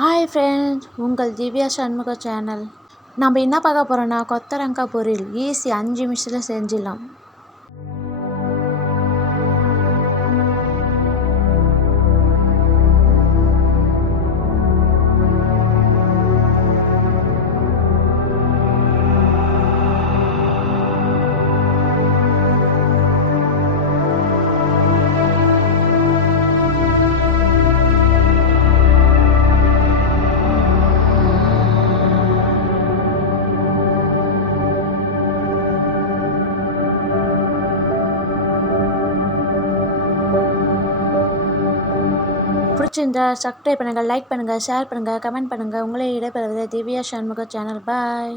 Hi friends, உங்கள் திவ்யா சண்முக சேனல். நம்ம என்ன பார்க்க போகிறோன்னா கொத்தவரங்காய் பொரியல் ஈஸி 5 நிமிஷத்தில் செஞ்சிடலாம். பிடிச்சிருந்தா சப்ஸ்கிரைப் பண்ணுங்கள், லைக் பண்ணுங்கள், ஷேர் பண்ணுங்கள், கமெண்ட் பண்ணுங்கள். உங்களை இடைபெறுவது திவ்யா சண்முக சேனல். பாய்.